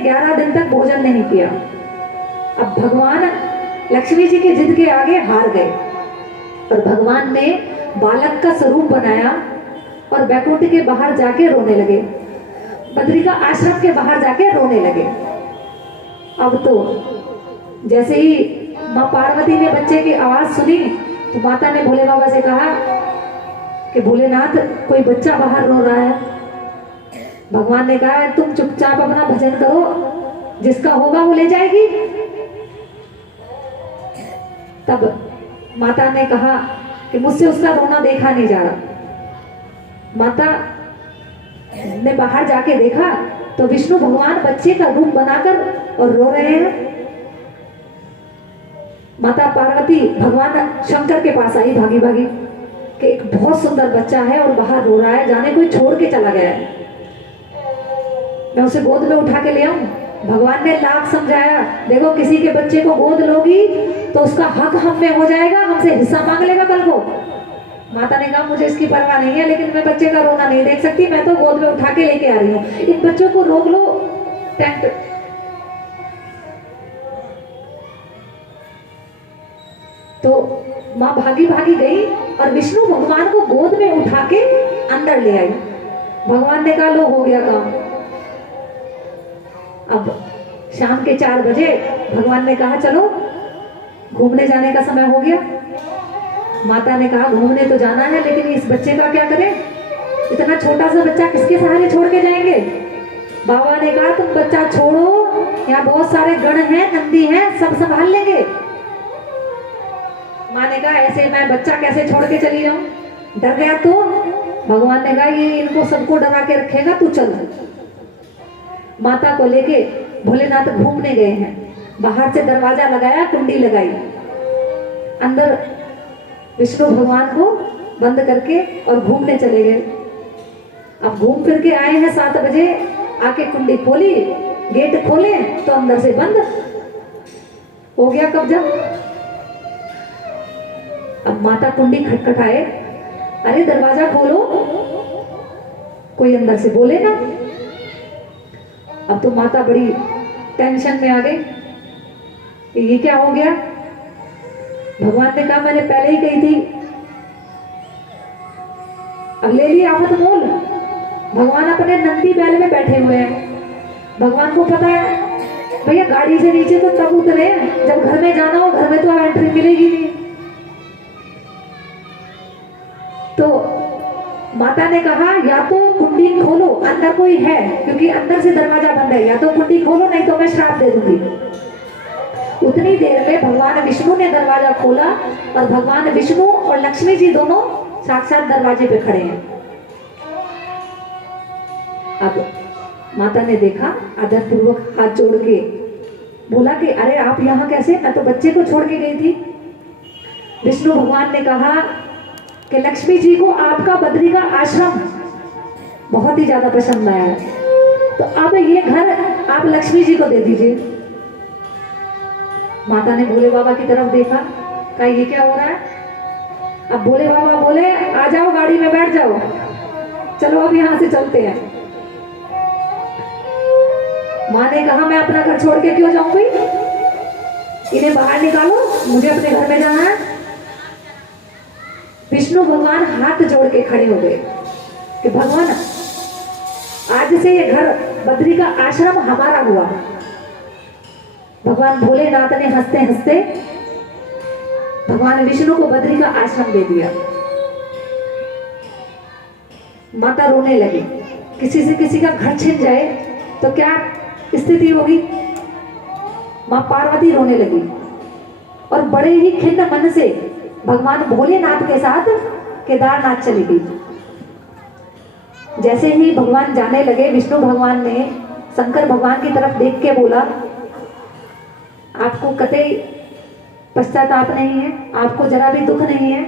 11 दिन तक भोजन नहीं किया। अब भगवान लक्ष्मी जी की जिद के आगे हार गए और भगवान ने बालक का स्वरूप बनाया और बैकुंठ के बाहर जाके रोने लगे, बद्रिका आश्रम के बाहर जाके रोने लगे। अब तो जैसे ही माँ पार्वती ने बच्चे की आवाज सुनी तो माता ने भोले बाबा से कहा कि भोलेनाथ, कोई बच्चा बाहर रो रहा है। भगवान ने कहा तुम चुपचाप अपना भजन करो, जिसका होगा वो ले जाएगी। तब माता ने कहा कि मुझसे उसका रोना देखा नहीं जा रहा। माता ने बाहर जाके देखा तो विष्णु भगवान बच्चे का रूप बनाकर और रो रहे हैं। माता पार्वती भगवान शंकर के पास आई भागी भागी कि एक बहुत सुंदर बच्चा है और बाहर रो रहा है, जाने कोई छोड़ के चला गया है, मैं उसे गोद में उठा के ले आऊं। भगवान ने लाख समझाया, देखो किसी के बच्चे को गोद लोगी तो उसका हक हम में हो जाएगा, हमसे हिस्सा मांग लेगा कल को। माता ने कहा मुझे इसकी परवाह नहीं है, लेकिन मैं बच्चे का रोना नहीं देख सकती, मैं तो गोद में उठा के लेके आ रही हूँ, इन बच्चों को रोक लो। टेंट तो माँ भागी भागी गई और विष्णु भगवान को गोद में उठा के अंदर ले आई। भगवान ने कहा लो हो गया काम। अब शाम के 4 बजे भगवान ने कहा चलो घूमने जाने का समय हो गया। माता ने कहा घूमने तो जाना है, लेकिन इस बच्चे का क्या करें, इतना छोटा सा बच्चा किसके सहारे छोड़ के जाएंगे। बाबा ने कहा तुम बच्चा छोड़ो, यहाँ बहुत सारे गण हैं, नंदी हैं, सब संभाल लेंगे। माँ ने कहा ऐसे मैं बच्चा कैसे छोड़ के चली जाऊं, डर गया तो। भगवान ने कहा ये इनको सबको डरा के रखेगा, तू चल। माता को लेके भोलेनाथ घूमने गए हैं। बाहर से दरवाजा लगाया, कुंडी लगाई, अंदर विष्णु भगवान को बंद करके और घूमने चले गए। अब घूम फिर के आए हैं 7 बजे, आके कुंडी खोली, गेट खोले तो अंदर से बंद हो गया कब्जा। अब माता कुंडी खटखटाए, अरे दरवाजा खोलो, कोई अंदर से बोले ना। अब तो माता बड़ी टेंशन में आ गई कि ये क्या हो गया। भगवान ने कहा मैंने पहले ही कही थी, अब ले ली आफत मोल। भगवान अपने नंदी बैल में बैठे हुए हैं। भगवान को पता है भैया गाड़ी से नीचे तो तब उतरे जब घर में जाना हो, घर में तो एंट्री मिलेगी नहीं। तो माता ने कहा या तो कुंडी खोलो, अंदर कोई है, क्योंकि अंदर से दरवाजा बंद है, या तो कुंडी खोलो नहीं तो मैं श्राप दे दूंगी। उतनी देर में भगवान विष्णु ने दरवाजा खोला और भगवान विष्णु और लक्ष्मी जी दोनों साक्षात दरवाजे पे खड़े हैं। अब माता ने देखा, आदर पूर्वक हाथ जोड़ के बोला कि अरे आप यहाँ कैसे, मैं तो बच्चे को छोड़ के गई थी। विष्णु भगवान ने कहा कि लक्ष्मी जी को आपका बद्री का आश्रम बहुत ही ज्यादा पसंद आया है, तो अब ये घर आप लक्ष्मी जी को दे दीजिए। माता ने भोले बाबा की तरफ देखा, कहा ये क्या हो रहा है। अब भोले बाबा बोले आ जाओ गाड़ी में बैठ जाओ, चलो अब यहां से चलते हैं। माँ ने कहा मैं अपना घर छोड़ के क्यों जाऊं भाई, इन्हें बाहर निकालो, मुझे अपने घर में जाना है। विष्णु भगवान हाथ जोड़ के खड़े हो गए कि भगवान आज से ये घर बद्री का आश्रम हमारा हुआ। भगवान भोलेनाथ ने हंसते हंसते भगवान विष्णु को बद्री का आश्रम दे दिया। माता रोने लगी, किसी से किसी का घर छिन जाए तो क्या स्थिति होगी। मां पार्वती रोने लगी और बड़े ही खिन्न मन से भगवान भोलेनाथ के साथ केदारनाथ चली गई। जैसे ही भगवान जाने लगे, विष्णु भगवान ने शंकर भगवान की तरफ देख के बोला आपको कतई पश्चाताप नहीं है, आपको जरा भी दुख नहीं है।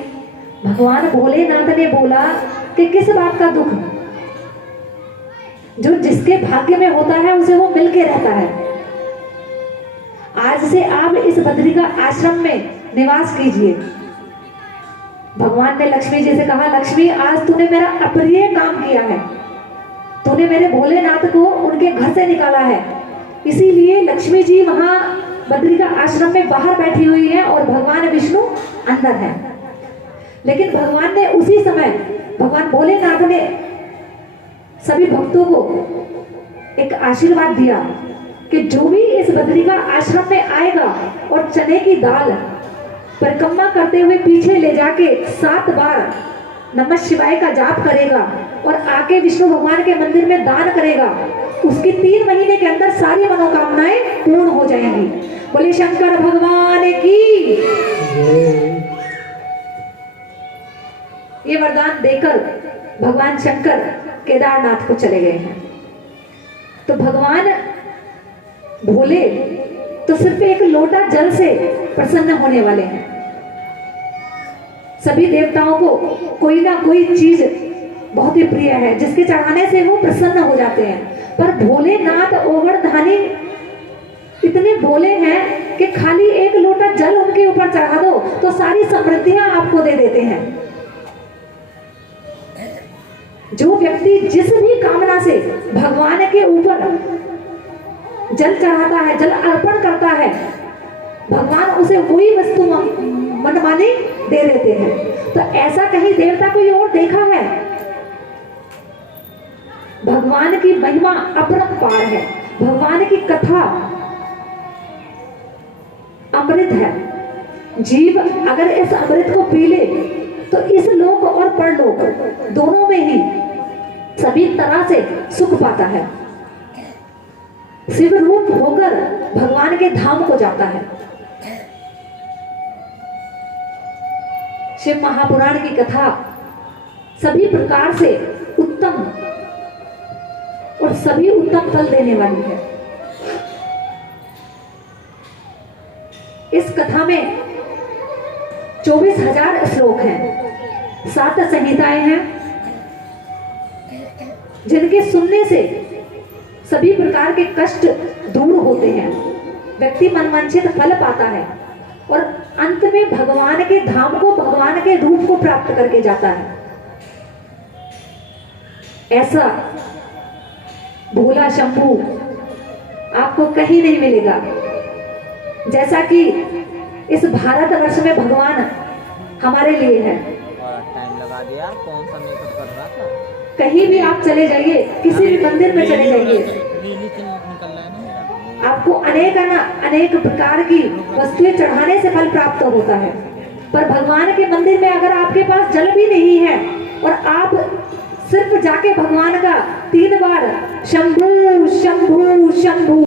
भगवान भोलेनाथ ने बोला कि किस बात का दुख, जो जिसके भाग्य में होता है उसे वो मिलके रहता है। आज से आप इस बद्री का आश्रम में निवास कीजिए। भगवान ने लक्ष्मी जी से कहा लक्ष्मी आज तूने मेरा अप्रिय काम किया है, तूने मेरे भोलेनाथ को उनके घर से निकाला है इसीलिए लक्ष्मी जी वहां बद्रिका आश्रम में बाहर बैठी हुई है और भगवान विष्णु अंदर है। लेकिन भगवान ने उसी समय, भगवान भोलेनाथ ने सभी भक्तों को एक आशीर्वाद दिया कि जो भी इस बद्रिका आश्रम में आएगा और चने की दाल परिक्रमा करते हुए पीछे ले जाके 7 बार नमः शिवाय का जाप करेगा और आके विष्णु भगवान के मंदिर में दान करेगा, उसकी 3 महीने के अंदर सारी मनोकामनाएं पूर्ण हो जाएंगी। बोले शंकर भगवान की। ये वरदान देकर भगवान शंकर केदारनाथ को चले गए हैं। तो भगवान भोले तो सिर्फ एक लोटा जल से प्रसन्न होने वाले हैं। सभी देवताओं को कोई ना कोई चीज बहुत ही प्रिय है जिसके चढ़ाने से वो प्रसन्न हो जाते हैं, पर भोलेनाथ ओवरधानी इतने भोले हैं कि खाली एक लोटा जल उनके ऊपर चढ़ा दो तो सारी समृद्धियां आपको दे देते हैं। जो व्यक्ति जिस भी कामना से भगवान के ऊपर जल चढ़ाता है, जल अर्पण करता है, भगवान उसे वही वस्तु मनमानी दे देते हैं। तो ऐसा कहीं देवता कोई और देखा है? भगवान की महिमा अपरंपार है, भगवान की कथा अमृत है। जीव अगर इस अमृत को पी ले तो इस लोक और परलोक दोनों में ही सभी तरह से सुख पाता है। शिव रूप होकर भगवान के धाम को जाता है। शिव महापुराण की कथा सभी प्रकार से उत्तम और सभी उत्तम फल देने वाली है। इस कथा में 24,000 श्लोक हैं, 7 संहिताएं हैं, जिनके सुनने से सभी प्रकार के कष्ट दूर होते हैं, व्यक्ति मनवांछित फल पाता है और अंत में भगवान के धाम को, भगवान के रूप को प्राप्त करके जाता है। ऐसा भोला शंभू आपको कहीं नहीं मिलेगा। जैसा कि इस भारतवर्ष में भगवान हमारे लिए है। टाइम लगा दिया, कौन सा मेकअप कर रहा था? कहीं भी आप चले जाइए, किसी भी मंदिर में चले जाइए, आपको अनेक प्रकार की वस्तुएं चढ़ाने से फल प्राप्त होता है। पर भगवान के मंदिर में अगर आपके पास जल भी नहीं है और आप सिर्फ जाके भगवान का 3 बार शंभू शंभू शंभू